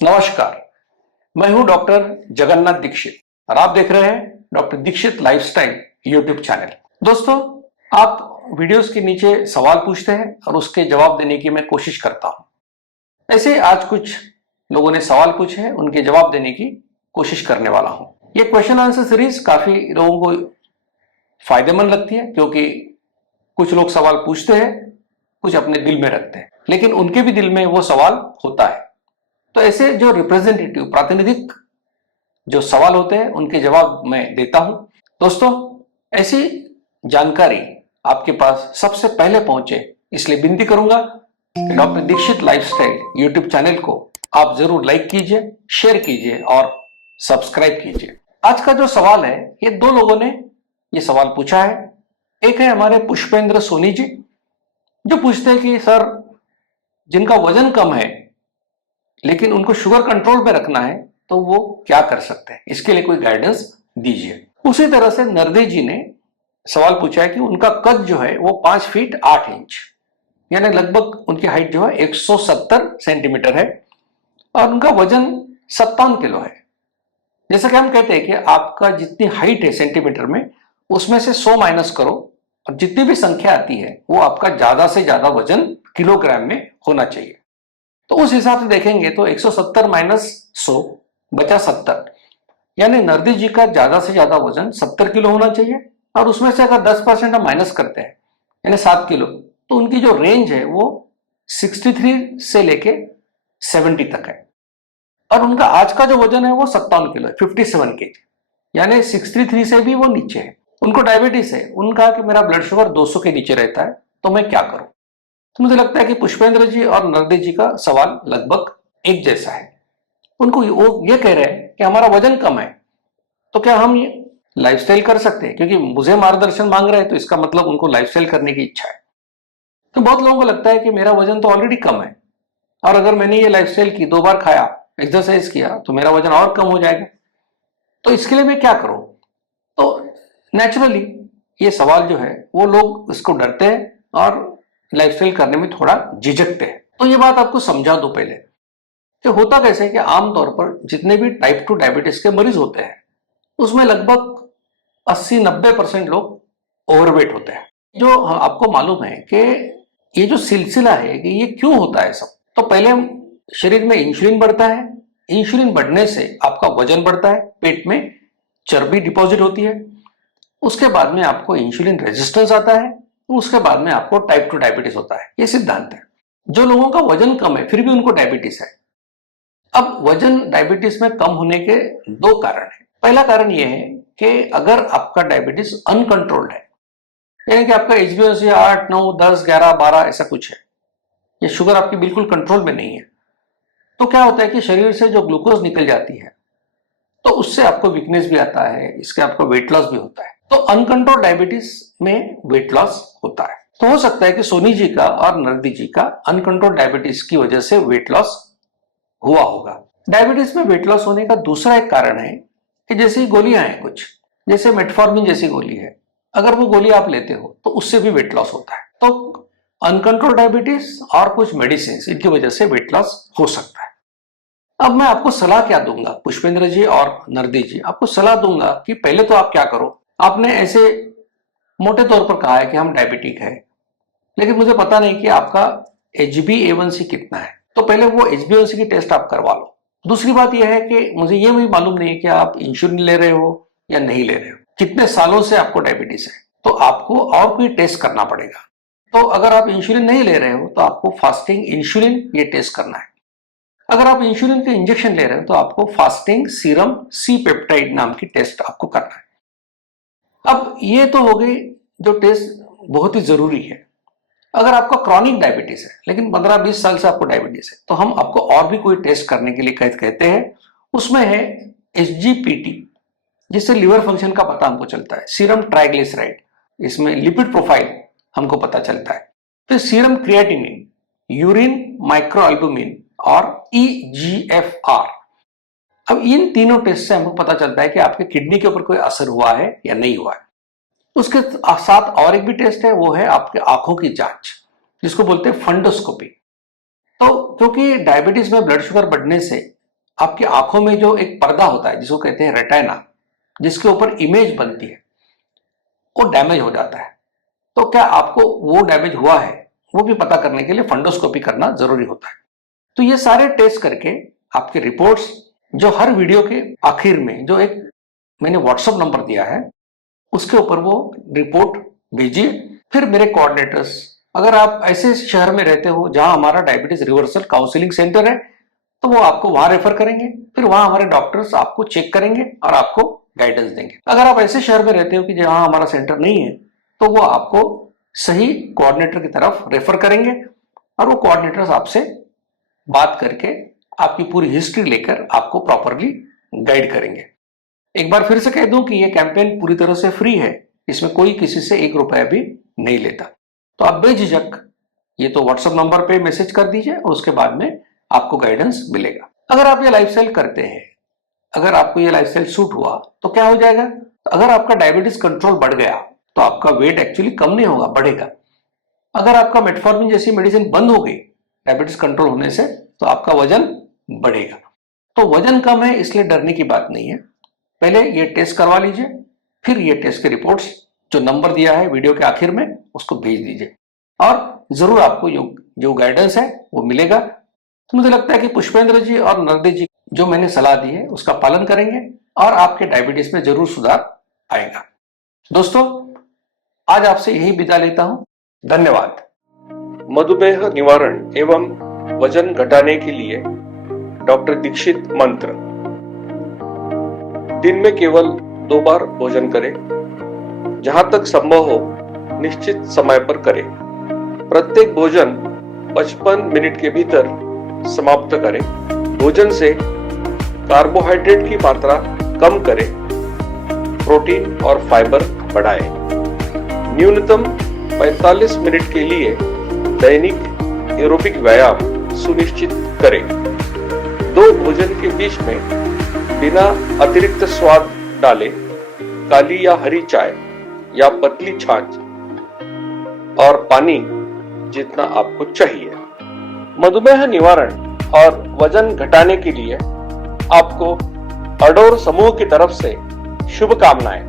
नमस्कार, मैं हूं डॉक्टर जगन्नाथ दीक्षित और आप देख रहे हैं doctor Dikshit lifestyle YouTube channel. दोस्तों, आप वीडियोस के नीचे सवाल पूछते हैं और उसके जवाब देने की मैं कोशिश करता हूं। ऐसे आज कुछ लोगों ने सवाल पूछे हैं, उनके जवाब देने की कोशिश करने वाला हूं। ये क्वेश्चन आंसर सीरीज काफी लोगों को फायदेमंद लगती है, क्योंकि कुछ लोग सवाल पूछते हैं, कुछ अपने दिल में रखते हैं, लेकिन उनके भी दिल में वो सवाल होता है। तो ऐसे जो रिप्रेजेंटेटिव प्रातिनिधिक जो सवाल होते हैं उनके जवाब मैं देता हूं। दोस्तों, ऐसी जानकारी आपके पास सबसे पहले पहुंचे, इसलिए विनती करूंगा कि doctor Dikshit lifestyle YouTube channel को आप जरूर लाइक कीजिए, शेयर कीजिए और सब्सक्राइब कीजिए। आज का जो सवाल है, ये दो लोगों ने ये सवाल पूछा है। एक है हमारे पुष्पेंद्र सोनी जी, जो पूछते हैं कि सर, जिनका वजन कम है लेकिन उनको शुगर कंट्रोल पे रखना है, तो वो क्या कर सकते हैं, इसके लिए कोई गाइडेंस दीजिए। उसी तरह से नरदे जी ने सवाल पूछा है कि उनका कद जो है वो 5 फीट 8 इंच, यानी लगभग उनकी हाइट जो है 170 सेंटीमीटर है और उनका वजन 57 किलो है। जैसा कि हम कहते हैं कि आपका जितनी हाइट है सेंटीमीटर में, उसमें से 100 माइनस करो और जितनी भी संख्या आती है वो आपका ज्यादा से ज्यादा वजन किलोग्राम में होना चाहिए। तो उस हिसाब से देखेंगे तो 170 माइनस 100 बचा 70, यानी नरदी जी का ज्यादा से ज्यादा वजन 70 किलो होना चाहिए। और उसमें से अगर 10% हम माइनस करते हैं, यानी 7 किलो, तो उनकी जो रेंज है वो 63 से लेके 70 तक है। और उनका आज का जो वजन है वो 57 किलो है, 57 केजी, यानी 63 से भी वो नीचे है। उनको डायबिटीज है। उनका कि मेरा ब्लड शुगर 200 के नीचे रहता है, तो मैं क्या करूं। तो मुझे लगता है कि पुष्पेंद्र जी और नरदे जी का सवाल लगभग एक जैसा है। उनको वो ये कह रहे हैं कि हमारा वजन कम है, तो क्या हम ये लाइफस्टाइल कर सकते हैं, क्योंकि मुझे मार्गदर्शन मांग रहे हैं, तो इसका मतलब उनको लाइफस्टाइल करने की इच्छा है। तो बहुत लोगों को लगता है कि मेरा वजन तो ऑलरेडी कम है और अगर मैंने ये लाइफस्टाइल की, 2 बार खाया, एक्सरसाइज किया, तो मेरा वजन और कम हो जाएगा। तो इसके लिए मैं क्या करूं। तो नेचुरली ये सवाल जो है वो लोग इसको डरते हैं और लाइफस्टाइल करने में थोड़ा झिझकते हैं। तो ये बात आपको समझा दो पहले कि होता कैसे है कि आमतौर पर जितने भी टाइप 2 डायबिटीज के मरीज होते हैं, उसमें लगभग 80-90% लोग ओवरवेट होते हैं। जो आपको मालूम है कि ये जो सिलसिला है कि ये क्यों होता है सब, तो पहले शरीर में इंसुलिन बढ़ता है, इंसुलिन बढ़ने से आपका वजन बढ़ता है, पेट में चर्बी डिपॉजिट होती है, उसके बाद में आपको इंसुलिन रेजिस्टेंस आता है, उसके बाद में आपको टाइप 2 डायबिटीज होता है। ये सिद्धांत है। जो लोगों का वजन कम है फिर भी उनको डायबिटीज है। अब वजन डायबिटीज में कम होने के 2 कारण है। पहला कारण यह है कि अगर आपका डायबिटीज अनकंट्रोल्ड है, यानी कि आपका HbA1c 8, 9, 10, 11, 12 ऐसा कुछ है, ये शुगर आपकी बिल्कुल कंट्रोल में नहीं है, तो क्या होता है कि शरीर से जो ग्लूकोज निकल जाती है, तो उससे आपको वीकनेस भी आता है, इसके आपको वेट लॉस भी होता है। तो अनकंट्रोल डायबिटीज में वेट लॉस होता है। तो हो सकता है कि सोनी जी का और नरदी जी का अनकंट्रोल डायबिटीज की वजह से वेट लॉस हुआ होगा। डायबिटीज में वेट लॉस होने का दूसरा एक कारण है कि जैसे गोलियां हैं कुछ, जैसे मेटफॉर्मिन जैसी गोली है, अगर वो गोली आप लेते हो तो उससे भी वेट लॉस होता है। तो अनकंट्रोल डायबिटीज और कुछ मेडिसिन, इनकी वजह से वेट लॉस हो सकता है। अब मैं आपको सलाह क्या दूंगा, पुष्पेंद्र जी और नरदी जी, आपको सलाह दूंगा कि पहले तो आप क्या करो। आपने ऐसे मोटे तौर पर कहा है कि हम डायबिटिक है, लेकिन मुझे पता नहीं कि आपका HbA1c कितना है, तो पहले वो HbA1c की टेस्ट आप करवा लो। दूसरी बात यह है कि मुझे ये भी मालूम नहीं है कि आप इंसुलिन ले रहे हो या नहीं ले रहे हो, कितने सालों से आपको डायबिटीज है, तो आपको और कोई टेस्ट करना पड़ेगा। तो अगर आप इंसुलिन नहीं ले रहे हो तो आपको फास्टिंग इंसुलिन ये टेस्ट करना है। अगर आप इंसुलिन के इंजेक्शन ले रहे हो तो आपको फास्टिंग सीरम सी पेप्टाइड नाम की टेस्ट आपको करना है। अब ये तो हो गई जो टेस्ट बहुत ही जरूरी है। अगर आपका क्रॉनिक डायबिटीज है, लेकिन 15-20 साल से आपको डायबिटीज है, तो हम आपको और भी कोई टेस्ट करने के लिए कहते हैं। उसमें है SGPT, जिससे लिवर फंक्शन का पता हमको चलता है, सीरम ट्राइग्लिसराइड, इसमें लिपिड प्रोफाइल हमको पता चलता है, फिर सीरम क्रिएटिनिन, यूरिन माइक्रोएल्बुमिन और EGFR। अब इन तीनों टेस्ट से हमको पता चलता है कि आपके किडनी के ऊपर कोई असर हुआ है या नहीं हुआ है। उसके साथ और एक भी टेस्ट है, वो है आपके आंखों की जांच, जिसको बोलते हैं फंडोस्कोपी। तो क्योंकि डायबिटीज में ब्लड शुगर बढ़ने से आपकी आंखों में जो एक पर्दा होता है जिसको कहते हैं रेटिना, जिसके ऊपर इमेज बनती है, वो डैमेज हो जाता है। तो क्या आपको वो डैमेज हुआ है वो भी पता करने के लिए फंडोस्कोपी करना जरूरी होता है। तो ये सारे टेस्ट करके आपके रिपोर्ट्स जो हर वीडियो के आखिर में जो एक मैंने व्हाट्सएप नंबर दिया है उसके ऊपर वो रिपोर्ट भेजिए। फिर मेरे कोऑर्डिनेटर्स, अगर आप ऐसे शहर में रहते हो जहां हमारा डायबिटीज रिवर्सल काउंसलिंग सेंटर है तो वो आपको वहां रेफर करेंगे। फिर वहां हमारे डॉक्टर्स आपको चेक करेंगे और आपको गाइडेंस देंगे। अगर आप ऐसे शहर में रहते हो कि जहां हमारा सेंटर नहीं है तो वो आपको सही कोऑर्डिनेटर की तरफ रेफर करेंगे और वो कोऑर्डिनेटर्स आपसे बात करके आपकी पूरी हिस्ट्री लेकर आपको प्रॉपरली गाइड करेंगे। एक बार फिर से कह दूं कि ये कैंपेन पूरी तरह से फ्री है, इसमें कोई किसी से 1 रुपया भी नहीं लेता। तो आप बेझिझक ये तो व्हाट्सएप नंबर पे मैसेज कर दीजिए और उसके बाद में आपको गाइडेंस मिलेगा। अगर आप ये लाइफस्टाइल करते हैं, अगर आपको ये लाइफस्टाइल सूट हुआ तो क्या हो जाएगा, अगर आपका डायबिटीज कंट्रोल बढ़ गया तो आपका वेट एक्चुअली कम नहीं होगा, बढ़ेगा। अगर आपका मेटफॉर्मिन जैसी मेडिसिन बंद हो गई डायबिटीज कंट्रोल होने से तो आपका वजन बढ़ेगा। तो वजन कम है इसलिए डरने की बात नहीं है। पहले ये टेस्ट करवा लीजिए, फिर ये टेस्ट के रिपोर्ट्स जो नंबर दिया है वीडियो के आखिर में उसको भेज दीजिए और जरूर आपको जो गाइडेंस है वो मिलेगा। तो मुझे लगता है कि पुष्पेंद्र जी और नरदे जी जो मैंने सलाह दी है उसका पालन करेंगे और आपके डायबिटीज में जरूर सुधार आएगा। दोस्तों, आज आपसे यही विदा लेता हूं। धन्यवाद। मधुमेह निवारण एवं वजन घटाने के लिए डॉक्टर दीक्षित मंत्र। दिन में केवल 2 बार भोजन करें, जहां तक संभव हो निश्चित समय पर करें। प्रत्येक भोजन 55 मिनट के भीतर समाप्त करें। भोजन से कार्बोहाइड्रेट की मात्रा कम करें, प्रोटीन और फाइबर बढ़ाएं। न्यूनतम 45 मिनट के लिए दैनिक एरोबिक व्यायाम सुनिश्चित करें। 2 भोजन के बीच में बिना अतिरिक्त स्वाद डाले काली या हरी चाय या पतली छाछ और पानी जितना आपको चाहिए। मधुमेह निवारण और वजन घटाने के लिए आपको अडोर समूह की तरफ से शुभकामनाएं।